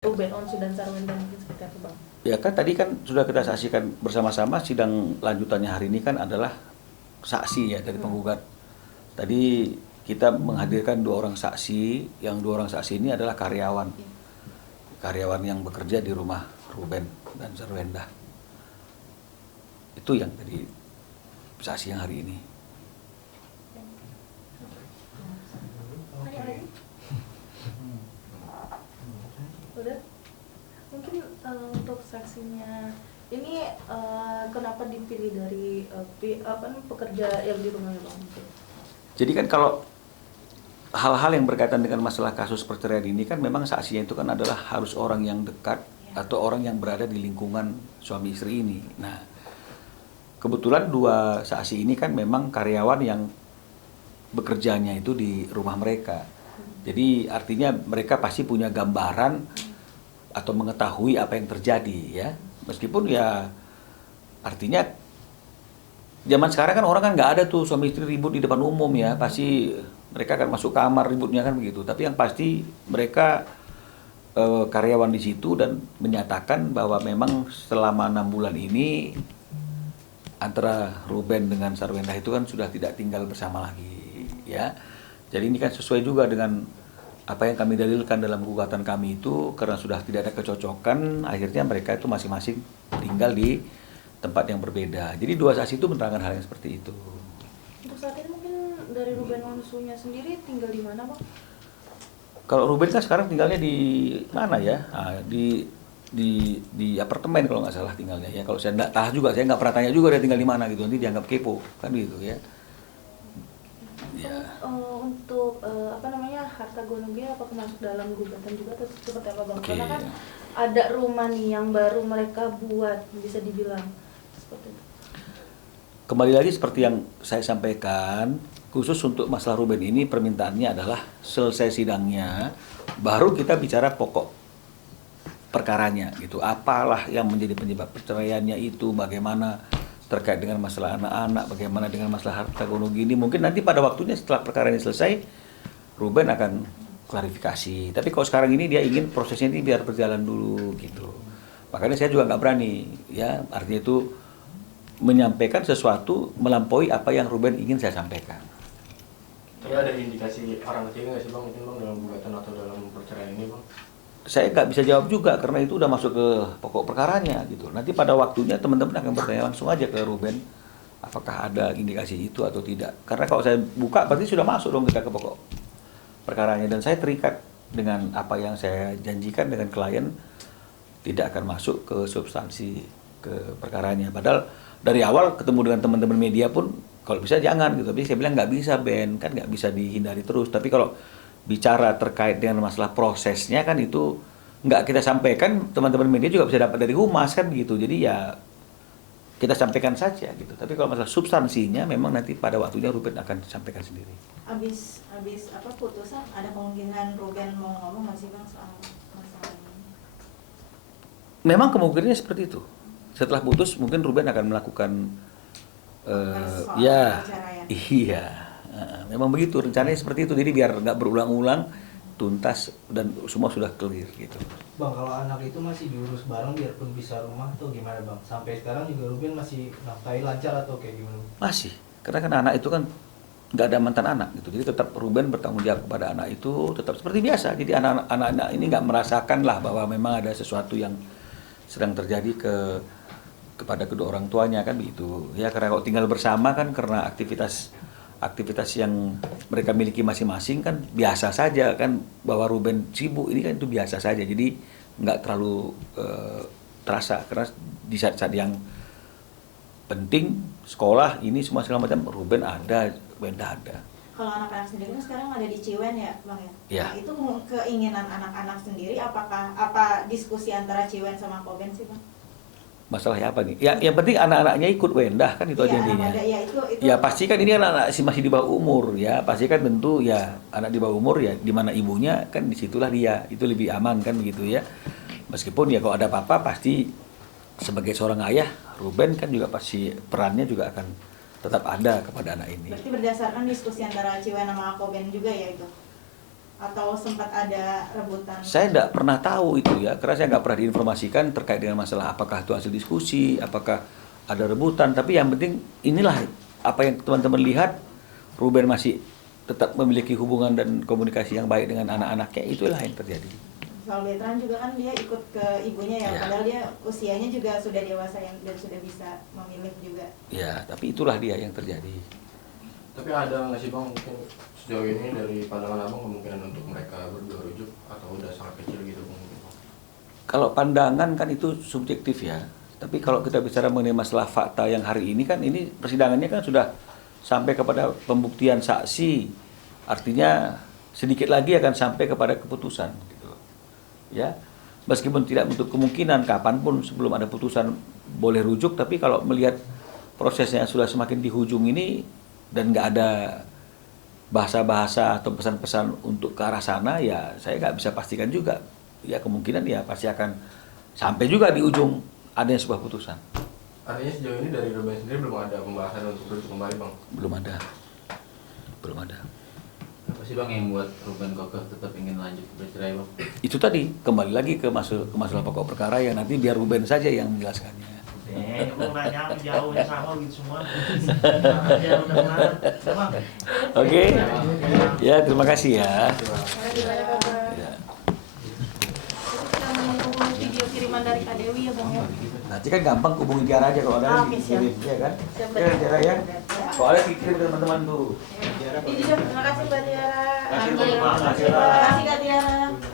Ruben Onsu dan Sarwenda mungkin seperti apa Bang? Ya kan tadi kan sudah kita saksikan bersama-sama sidang lanjutannya hari ini kan adalah saksi ya dari penggugat. Tadi kita menghadirkan 2 orang saksi, yang 2 orang saksi ini adalah karyawan. Karyawan yang bekerja di rumah Ruben dan Sarwenda. Itu yang tadi saksi yang hari ini. Udah? Mungkin untuk saksinya ini kenapa dipilih dari pekerja yang di rumahnya Bang? Jadi kan kalau hal-hal yang berkaitan dengan masalah kasus perceraian ini kan memang saksinya itu kan adalah harus orang yang dekat atau orang yang berada di lingkungan suami istri ini. Nah, kebetulan 2 saksi ini kan memang karyawan yang bekerjanya itu di rumah mereka. Jadi artinya mereka pasti punya gambaran atau mengetahui apa yang terjadi ya. Meskipun ya artinya zaman sekarang kan orang kan nggak ada tuh suami istri ribut di depan umum ya. Pasti mereka akan masuk kamar ributnya kan begitu. Tapi yang pasti mereka karyawan di situ dan menyatakan bahwa memang selama 6 bulan ini antara Ruben dengan Sarwenda itu kan sudah tidak tinggal bersama lagi ya. Jadi ini kan sesuai juga dengan apa yang kami dalilkan dalam gugatan kami itu, karena sudah tidak ada kecocokan, akhirnya mereka itu masing-masing tinggal di tempat yang berbeda. Jadi 2 saksi itu menerangkan hal yang seperti itu. Untuk saat ini mungkin dari Ruben Onsunya sendiri tinggal di mana Bang? Kalau Ruben kan sekarang tinggalnya di mana ya? Nah, di apartemen kalau nggak salah tinggalnya ya. Kalau saya nggak tahu juga, saya nggak pernah tanya juga dia tinggal di mana gitu. Nanti dianggap kepo kan gitu ya. Ya. Untuk harta gonognya apakah masuk dalam gugatan juga atau seperti apa Bang? Oke. Karena kan ada rumah nih yang baru mereka buat, bisa dibilang seperti itu. Kembali lagi seperti yang saya sampaikan, khusus untuk masalah Ruben ini permintaannya adalah selesai sidangnya, baru kita bicara pokok perkaranya gitu. Apalah yang menjadi penyebab perceraiannya itu, bagaimana terkait dengan masalah anak-anak, bagaimana dengan masalah harta gonogi ini. Mungkin nanti pada waktunya setelah perkara ini selesai, Ruben akan klarifikasi. Tapi kalau sekarang ini dia ingin prosesnya ini biar berjalan dulu gitu. Makanya saya juga nggak berani ya, artinya itu menyampaikan sesuatu melampaui apa yang Ruben ingin saya sampaikan. Tapi ada indikasi orang ketiga nggak sih Bang, mungkin Bang dalam gugatan atau dalam perceraian ini Bang? Saya nggak bisa jawab juga karena itu udah masuk ke pokok perkaranya gitu. Nanti pada waktunya teman-teman akan bertanya langsung aja ke Ruben apakah ada indikasi itu atau tidak. Karena kalau saya buka berarti sudah masuk dong kita ke pokok perkaranya, dan saya terikat dengan apa yang saya janjikan dengan klien tidak akan masuk ke substansi ke perkaranya. Padahal dari awal ketemu dengan teman-teman media pun kalau bisa jangan gitu. Tapi saya bilang nggak bisa Ben, kan nggak bisa dihindari terus. Tapi kalau bicara terkait dengan masalah prosesnya kan itu nggak kita sampaikan, teman-teman media juga bisa dapat dari humas kan gitu. Jadi ya kita sampaikan saja gitu. Tapi kalau masalah substansinya memang nanti pada waktunya Ruben akan sampaikan sendiri. Habis putusan ada kemungkinan Ruben mau ngomong nggak sih Bang soal masalah ini? Memang kemungkinannya seperti itu. Setelah putus mungkin Ruben akan melakukan ya perceraian. iya. Memang begitu rencananya seperti itu, jadi biar nggak berulang-ulang, tuntas dan semua sudah clear gitu. Bang, kalau anak itu masih diurus bareng biarpun bisa rumah atau gimana Bang? Sampai sekarang juga Ruben masih nafkahi lancar atau kayak gimana? Masih, karena kan anak itu kan nggak ada mantan anak gitu, jadi tetap Ruben bertanggung jawab kepada anak itu tetap seperti biasa. Jadi anak-anak ini nggak merasakan lah bahwa memang ada sesuatu yang sedang terjadi kepada kedua orang tuanya kan begitu. Ya karena kalau tinggal bersama kan karena aktivitas yang mereka miliki masing-masing kan biasa saja kan, bahwa Ruben sibuk ini kan itu biasa saja, jadi nggak terlalu terasa karena di saat-saat yang penting sekolah ini semua segala macam Ruben ada, Wenda ada. Kalau anak-anak sendiri kan sekarang ada di Ciwen ya Bang ya? Ya. Nah, itu keinginan anak-anak sendiri apa diskusi antara Ciwen sama Koben sih Bang? Masalahnya apa nih? Ya yang penting anak-anaknya ikut Wendah kan itu aja intinya. Itu. Ya pasti kan ini anak-anak masih di bawah umur ya, pasti kan tentu ya anak di bawah umur ya di mana ibunya kan disitulah dia, itu lebih aman kan begitu ya. Meskipun ya kalau ada apa-apa pasti sebagai seorang ayah Ruben kan juga pasti perannya juga akan tetap ada kepada anak ini. Berarti berdasarkan diskusi antara Ciwen sama Koben juga ya itu? atau sempat ada rebutan? Saya tidak pernah tahu itu ya, karena saya nggak pernah diinformasikan terkait dengan masalah apakah itu hasil diskusi, apakah ada rebutan. Tapi yang penting inilah apa yang teman-teman lihat, Ruben masih tetap memiliki hubungan dan komunikasi yang baik dengan anak-anaknya, itulah yang terjadi. Soal Betran juga kan dia ikut ke ibunya ya, Ya. padahal dia usianya juga sudah dewasa dan sudah bisa memilih juga. Ya, tapi itulah dia yang terjadi. Tapi ada nggak sih bang mungkin sejauh ini dari pandangan abang kemungkinan untuk mereka berdua rujuk atau udah sangat kecil gitu bang? Kalau pandangan kan itu subjektif ya. Tapi kalau kita bicara mengenai masalah fakta yang hari ini kan ini persidangannya kan sudah sampai kepada pembuktian saksi. Artinya sedikit lagi akan sampai kepada keputusan gitu. Ya. Meskipun tidak menutup kemungkinan kapanpun sebelum ada putusan boleh rujuk, tapi kalau melihat prosesnya sudah semakin di hujung ini dan nggak ada bahasa-bahasa atau pesan-pesan untuk ke arah sana, ya saya nggak bisa pastikan juga. Ya kemungkinan ya pasti akan sampai juga di ujung adanya sebuah putusan. Artinya sejauh ini dari Ruben sendiri belum ada pembahasan untuk rujuk kembali bang? Belum ada. Belum ada. Apa sih bang yang buat Ruben Kokoh tetap ingin lanjut bercerai bang? Itu tadi kembali lagi ke masalah pokok perkara yang nanti biar Ruben saja yang menjelaskannya. Lu nanya jauhnya sama gitu semua. Ya udah benar. Bang. Oke. Ya, terima kasih ya. Makasih banyak Bapak. Ya. Kita menunggu video kiriman dari Kak Dewi ya Bang ya. Nanti kan gampang hubungi Tiara aja kalau ada Oke, siap. kirim, ya kan? Siap, Ya, Tiara ya. Siap. Soalnya kirim ke teman-teman dulu. Ini terima kasih Mbak Tiara. Terima kasih, Alhamdulillah. Mbak. Terima kasih, Kak. Terima kasih Kak Diana.